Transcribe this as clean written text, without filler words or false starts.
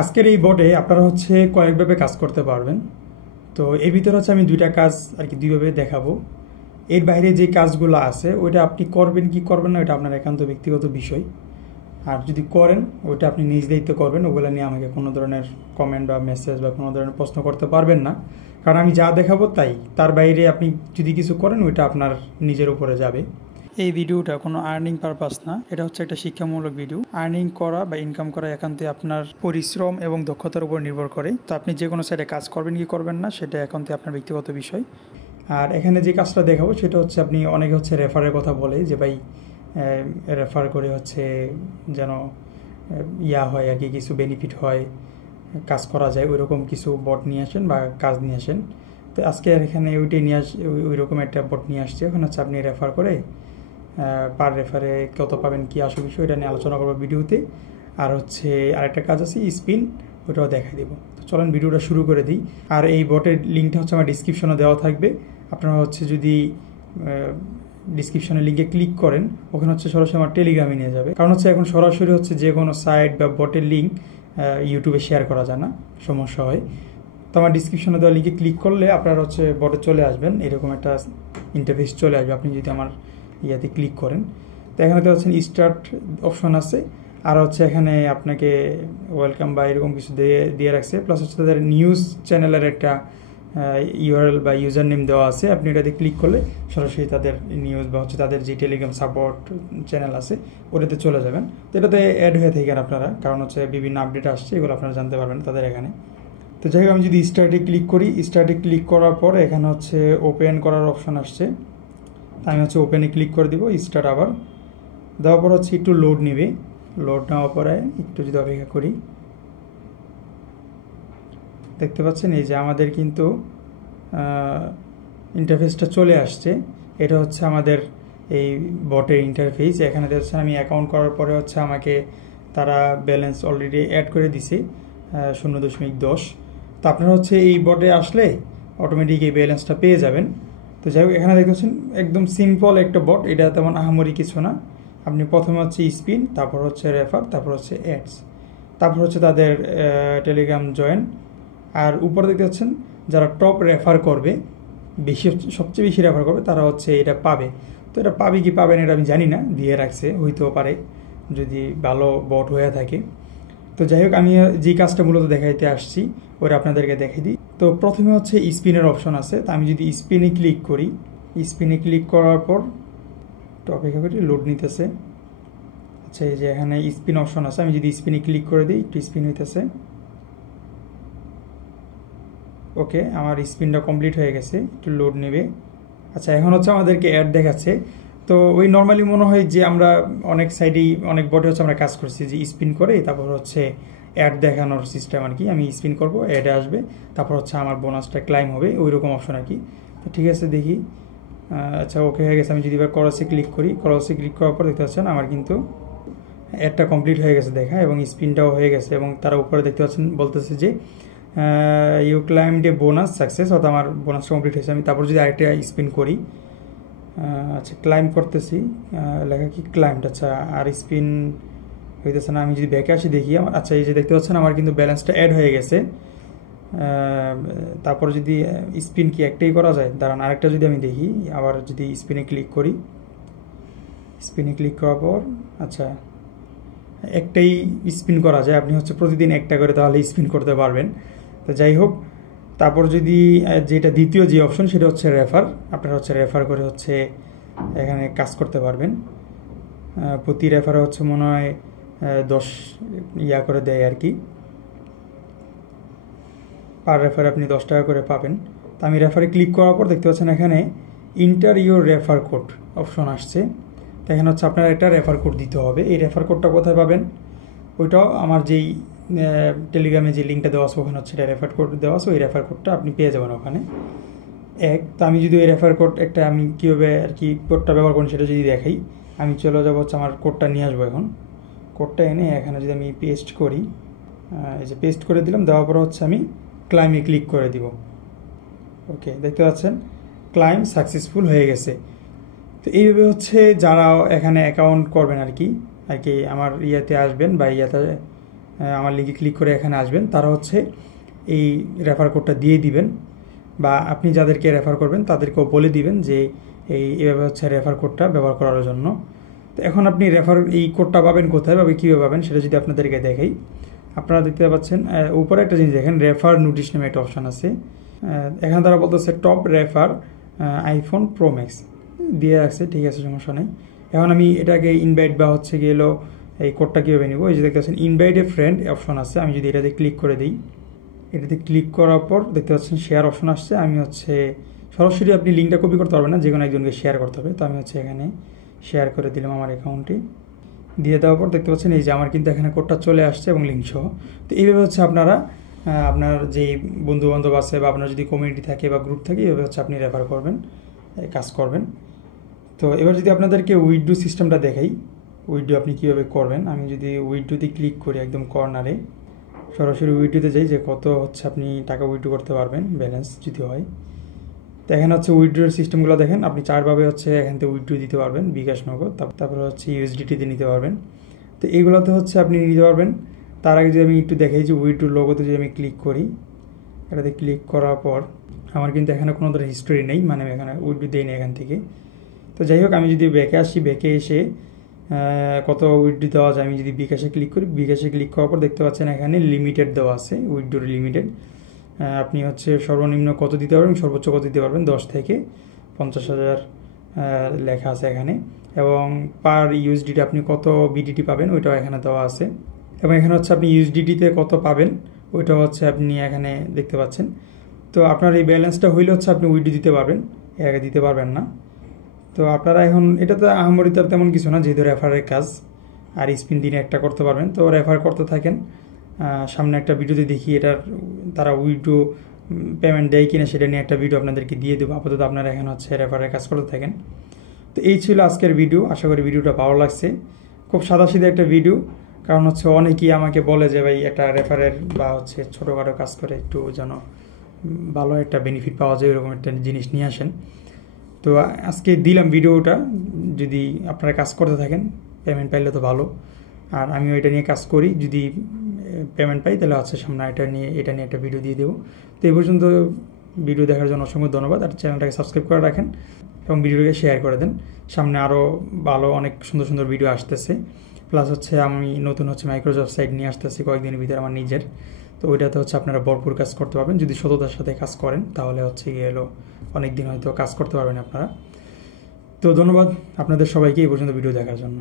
আজকের এই বটে আপনারা হচ্ছে কয়েকভাবে কাজ করতে পারবেন। তো এর ভিতরে হচ্ছে আমি দুইটা কাজ আর কি দুইভাবে দেখাবো। এর বাইরে যে কাজগুলো আছে ওইটা আপনি করবেন কি করবেন না ওটা আপনার একান্ত ব্যক্তিগত বিষয়। আর যদি করেন ওইটা আপনি নিজ দায়িত্ব করবেন, ওগুলো নিয়ে আমাকে কোনো ধরনের কমেন্ট বা মেসেজ বা কোনো ধরনের প্রশ্ন করতে পারবেন না, কারণ আমি যা দেখাবো তাই। তার বাইরে আপনি যদি কিছু করেন ওইটা আপনার নিজের উপরে যাবে। এই ভিডিওটা কোনো আর্নিং পারপাস না, এটা হচ্ছে একটা শিক্ষামূলক ভিডিও। আর্নিং করা বা ইনকাম করা একান্তই আপনার পরিশ্রম এবং দক্ষতার উপর নির্ভর করে। তো আপনি যে কোনো সাইডে কাজ করবেন কি করবেন না সেটা একান্তই আপনার ব্যক্তিগত বিষয়। আর এখানে যে কাজটা দেখাবো সেটা হচ্ছে আপনি অনেকে হচ্ছে রেফারের কথা বলে যে ভাই রেফার করে হচ্ছে যেন ইয়া হয় আর কি, কিছু বেনিফিট হয়, কাজ করা যায়, ওইরকম কিছু বট নিয়ে আসেন বা কাজ নিয়ে আসেন। তো আজকে এখানে ওইটাই নিয়ে ওই রকম একটা বট নিয়ে আসছে। ওখানে হচ্ছে আপনি রেফার করে পার রেফারে কত পাবেন কি আসল বিষয় এটা নিয়ে আলোচনা করবো ভিডিওতে। আর হচ্ছে আরেকটা কাজ আছে স্পিন, ওটাও দেখাই দেবো। তো চলেন ভিডিওটা শুরু করে দিই। আর এই বটের লিঙ্কটা হচ্ছে আমার ডিসক্রিপশনে দেওয়া থাকবে। আপনারা হচ্ছে যদি ডিসক্রিপশনের লিঙ্কে ক্লিক করেন ওখানে হচ্ছে সরাসরি আমার টেলিগ্রামে নিয়ে যাবে, কারণ হচ্ছে এখন সরাসরি হচ্ছে যে কোনো সাইট বা বটের লিঙ্ক ইউটিউবে শেয়ার করা যায় না, সমস্যা হয়। তো আমার ডিসক্রিপশনে দেওয়া লিঙ্কে ক্লিক করলে আপনারা হচ্ছে বটে চলে আসবেন, এরকম একটা ইন্টারফেস চলে আসবে আপনি যদি আমার ইয়াতে ক্লিক করেন। তো এখানে তো হচ্ছে স্টার্ট অপশন আছে, আর হচ্ছে এখানে আপনাকে ওয়েলকাম বা এরকম কিছু দিয়ে রাখছে, প্লাস হচ্ছে তাদের নিউজ চ্যানেলের একটা ইউআরএল বা ইউজার নেম দেওয়া আছে। আপনি এটাতে ক্লিক করলে সরাসরি তাদের নিউজ বা হচ্ছে তাদের যে টেলিগ্রাম সাপোর্ট চ্যানেল আছে ওটাতে চলে যাবেন। তো এটাতে অ্যাড হয়ে থাকেন আপনারা, কারণ হচ্ছে বিভিন্ন আপডেট আসছে, এগুলো আপনারা জানতে পারবেন তাদের এখানে। তো যাই হোক, আমি যদি স্টার্টে ক্লিক করি, স্টার্টে ক্লিক করার পর এখানে হচ্ছে ওপেন করার অপশন আসছে। আমি হচ্ছে ওপেনে ক্লিক করে দিব, স্টার্ট আবার দেওয়ার পর হচ্ছে একটু লোড নেবে। লোড নেওয়ার পরে একটু যদি অপেক্ষা করি, দেখতে পাচ্ছেন এই যে আমাদের কিন্তু ইন্টারফেসটা চলে আসছে। এটা হচ্ছে আমাদের এই বটের ইন্টারফেস। এখানে দেখছেন আমি অ্যাকাউন্ট করার পরে হচ্ছে আমাকে তারা ব্যালেন্স অলরেডি অ্যাড করে দিছে 0.10। তো আপনারা হচ্ছে এই বটে আসলে অটোমেটিক এই ব্যালেন্সটা পেয়ে যাবেন। তো যাই হোক, এখানে দেখতে পাচ্ছেন একদম সিম্পল একটা বট, এটা তেমন আহামরি কিছু না। আপনি প্রথমে হচ্ছে স্পিন, তারপর হচ্ছে রেফার, তারপর হচ্ছে অ্যাডস, তারপর হচ্ছে তাদের টেলিগ্রাম জয়েন। আর উপরে দেখতে পাচ্ছেন যারা টপ রেফার করবে, সবচেয়ে বেশি রেফার করবে তারা হচ্ছে এটা পাবে। তো এটা পাবে কি পাবেন এটা আমি জানি না, দিয়ে রাখছে, হইতেও পারে যদি ভালো বট হয়ে থাকে। তো যাই হোক, আমি যে কাজটা মূলত দেখাইতে আসছি ওটা আপনাদেরকে দেখাই দিই। তো প্রথমে হচ্ছে স্পিনের অপশন আছে। তো আমি যদি স্পিনে ক্লিক করি, স্পিনে ক্লিক করার পর তো অপেক্ষা করি, লোড নিতেছে। আচ্ছা, এই যে এখানে স্পিন অপশন আছে, আমি যদি স্পিনে ক্লিক করে দিই একটু স্পিন হইতেছে। ওকে, আমার স্পিনটা কমপ্লিট হয়ে গেছে, একটু লোড নেবে। আচ্ছা, এখন হচ্ছে আমাদেরকে অ্যাড দেখাচ্ছে। তো ওই নর্মালি মনে হয় যে আমরা অনেক সাইডেই অনেক বটে হচ্ছে আমরা কাজ করছি যে স্পিন করে তারপর হচ্ছে অ্যাড দেখানোর সিস্টেম আর কি। আমি স্পিন করব, অ্যাডে আসবে, তারপর হচ্ছে আমার বোনাসটা ক্লাইম হবে, ওই রকম অপশন আর কি। তো ঠিক আছে, দেখি। আচ্ছা, ওকে হয়ে গেছে। আমি যদি এবার ক্রসে ক্লিক করি, ক্রসে ক্লিক করার পর দেখতে পাচ্ছেন আমার কিন্তু অ্যাডটা কমপ্লিট হয়ে গেছে দেখা, এবং স্পিনটাও হয়ে গেছে। এবং তারা উপরে দেখতে পাচ্ছেন বলতেছে যে you claimed a bonus success, অর্থাৎ আমার বোনাসটা কমপ্লিট হয়েছে। আমি তারপর যদি আরেকটা স্পিন করি, আচ্ছা ক্লাইম করতেছি, লেখা কি ক্লাইমড। আচ্ছা, আর স্পিন হইতেছে না। আমি যদি ব্যাকে আসি দেখি আমার, আচ্ছা এই যে দেখতে পাচ্ছেন আমার কিন্তু ব্যালেন্সটা অ্যাড হয়ে গেছে। তারপর যদি স্পিন কি একটাই করা যায়, দাঁড়ান আরেকটা যদি আমি দেখি, আবার যদি স্পিনে ক্লিক করি, স্পিনে ক্লিক করার পর আচ্ছা একটাই স্পিন করা যায়। আপনি হচ্ছে প্রতিদিন একটা করে তাহলে স্পিন করতে পারবেন। তো যাই হোক, তারপর যদি যেটা দ্বিতীয় যে অপশন সেটা হচ্ছে রেফার। আপনারা হচ্ছে রেফার করে হচ্ছে এখানে কাজ করতে পারবেন। প্রতি রেফারে হচ্ছে মনে হয় 10 ইয়া করে দেয় আর কি, পার রেফারে আপনি 10 টাকা করে পাবেন। তো আমি রেফারে ক্লিক করার পর দেখতে পাচ্ছেন এখানে inter your refer code option আসছে। তো এখানে হচ্ছে আপনার একটা রেফার কোড দিতে হবে। এই রেফার কোডটা কোথায় পাবেন, ওইটাও আমার যেই টেলিগ্রামে যে লিঙ্কটা দেওয়া আছে ওখানে হচ্ছে এটা রেফার কোড দেওয়া আছে, ওই রেফার কোডটা আপনি পেয়ে যাবেন ওখানে। তো আমি যদি ওই রেফার কোড একটা আমি কীভাবে আর কি কোডটা ব্যবহার করি সেটা যদি দেখাই, আমি চলে যাবো হচ্ছে আমার কোডটা নিয়ে আসবো। এখন কোডটা এনে এখানে যদি আমি পেস্ট করি, এই যে পেস্ট করে দিলাম, দেওয়ার পর হচ্ছে আমি ক্লাইমে ক্লিক করে দিব। ওকে, দেখতে পাচ্ছেন ক্লাইম সাকসেসফুল হয়ে গেছে। তো এইভাবে হচ্ছে যারা এখানে অ্যাকাউন্ট করবেন আর কি আমার ইয়াতে আসবেন বা ইয়াতে আমার লিঙ্কে ক্লিক করে এখানে আসবেন, তারা হচ্ছে এই রেফার কোডটা দিয়ে দিবেন, বা আপনি যাদেরকে রেফার করবেন তাদেরকেও বলে দিবেন যে এইভাবে হচ্ছে রেফার কোডটা ব্যবহার করার জন্য। তো এখন আপনি এই কোডটা পাবেন কোথায় বা কীভাবে পাবেন সেটা যদি আপনাদেরকে দেখাই। আপনারা দেখতে পাচ্ছেন উপরে একটা জিনিস দেখেন, রেফার নোটিশ নামে একটা অপশান আছে। এখানে তারা বলতেছে top refer iPhone pro max দিয়ে রাখছে, ঠিক আছে, সমস্যা নেই। এখন আমি এটাকে ইনভাইট বা হচ্ছে গেলো এই কোডটা কীভাবে নিব, এই যে দেখতে পাচ্ছেন ইনভাইট এ ফ্রেন্ড অপশন আছে। আমি যদি এটাতে ক্লিক করে দিই, এটাতে ক্লিক করার পর দেখতে পাচ্ছেন শেয়ার অপশন আসছে। আমি হচ্ছে সরাসরি আপনি লিঙ্কটা কপি করতে পারবেন না, যে কোনো একজনকে শেয়ার করতে হবে। তো আমি হচ্ছে এখানে শেয়ার করে দিলাম আমার অ্যাকাউন্টে। দিয়ে দেওয়ার পর দেখতে পাচ্ছেন এই যে আমার কিন্তু এখানে কোডটা চলে আসছে এবং লিঙ্ক সহ। তো এইভাবে হচ্ছে আপনারা আপনার যে বন্ধুবান্ধব আছে বা আপনার যদি কমিউনিটি থাকে বা গ্রুপ থাকে, এইভাবে হচ্ছে আপনি রেফার করবেন, কাজ করবেন। তো এবার যদি আপনাদেরকে উইথড্র সিস্টেমটা দেখাই, উইথড্র আপনি কীভাবে করবেন। আমি যদি উইথড্রতে ক্লিক করি একদম কর্নারে, সরাসরি উইথড্রতে যাই যে কত হচ্ছে আপনি টাকা উইথড্র করতে পারবেন, ব্যালেন্স যদি হয়। তো এখানে হচ্ছে উইথড্রোর সিস্টেমগুলো দেখেন, আপনি 4ভাবে হচ্ছে এখান থেকে উইথড্র দিতে পারবেন, বিকাশ নগদ, তারপরে হচ্ছে ইউএসডিটিতে নিতে পারবেন। তো এইগুলোতে হচ্ছে আপনি নিতে পারবেন। তার আগে যদি আমি একটু দেখাই যে উইথড্র লোগোতে যদি আমি ক্লিক করি, এটাতে ক্লিক করার পর আমার কিন্তু এখানে কোনো ধরনের হিস্টোরি নেই, মানে এখানে উইথড্র দিই না এখান থেকে। তো যাই হোক, আমি যদি ব্যাকে আসি, ব্যাকে এসে কত উইথড্র দেওয়া যায়, আমি যদি বিকাশে ক্লিক করি, বিকাশে ক্লিক করার পর দেখতে পাচ্ছেন এখানে লিমিটেড দেওয়া আছে, উইথড্র লিমিটেড। আপনি হচ্ছে সর্বনিম্ন কত দিতে পারবেন, সর্বোচ্চ কত দিতে পারবেন, 10 থেকে 50,000 লেখা আছে এখানে। এবং পার ইউএসডিটি আপনি কত বিডিটি পাবেন ওইটাও এখানে দেওয়া আছে। এবং এখানে হচ্ছে আপনি ইউএসডিটিতে কত পাবেন ওইটাও হচ্ছে আপনি এখানে দেখতে পাচ্ছেন। তো আপনার এই ব্যালেন্সটা হইলে হচ্ছে আপনি উইথড্র দিতে পারবেন, এর আগে দিতে পারবেন না। তো আপনারা এখন এটা তো আহামরিতার তেমন কিছু না, যেহেতু রেফারের কাজ, আর স্পিন দিনে একটা করতে পারবেন। তো রেফার করতে থাকেন। সামনে একটা ভিডিওতে দেখি এটার তারা উইথড্র পেমেন্ট দেয় কিনা সেটা নিয়ে একটা ভিডিও আপনাদেরকে দিয়ে দেবো। আপাতত আপনারা এখন হচ্ছে রেফারের কাজ করতে থাকেন। তো এই ছিল আজকের ভিডিও, আশা করি ভিডিওটা ভালো লাগছে। খুব সাদাসিধা একটা ভিডিও, কারণ হচ্ছে অনেকেই আমাকে বলে যে ভাই একটা রেফারের বা হচ্ছে ছোটোখাটো কাজ করে একটু যেন ভালো একটা বেনিফিট পাওয়া যায়, এরকম একটা জিনিস নিয়ে আসেন। তো আজকে দিলাম ভিডিওটা, যদি আপনারা কাজ করতে থাকেন পেমেন্ট পাইলে তো ভালো। আর আমিও এটা নিয়ে কাজ করি, যদি পেমেন্ট পাই তাহলে হচ্ছে সামনে এটা নিয়ে একটা ভিডিও দিয়ে দেবো। তো এই পর্যন্ত ভিডিও দেখার জন্য অসংখ্য ধন্যবাদ। আর চ্যানেলটাকে সাবস্ক্রাইব করে রাখেন এবং ভিডিওটাকে শেয়ার করে দেন। সামনে আরও ভালো অনেক সুন্দর সুন্দর ভিডিও আসতেছে। প্লাস হচ্ছে আমি নতুন হচ্ছে মাইক্রোসফট সাইট নিয়ে আসতেছি কয়েকদিনের ভিতরে আমার নিজের। তো ওইটাতে হচ্ছে আপনারা ভরপুর কাজ করতে পারবেন, যদি সততার সাথে কাজ করেন তাহলে হচ্ছে গিয়ে অনেক দিন হয়তো কাজ করতে পারবেন আপনারা। তো ধন্যবাদ আপনাদের সবাইকে এই পর্যন্ত ভিডিও দেখার জন্য।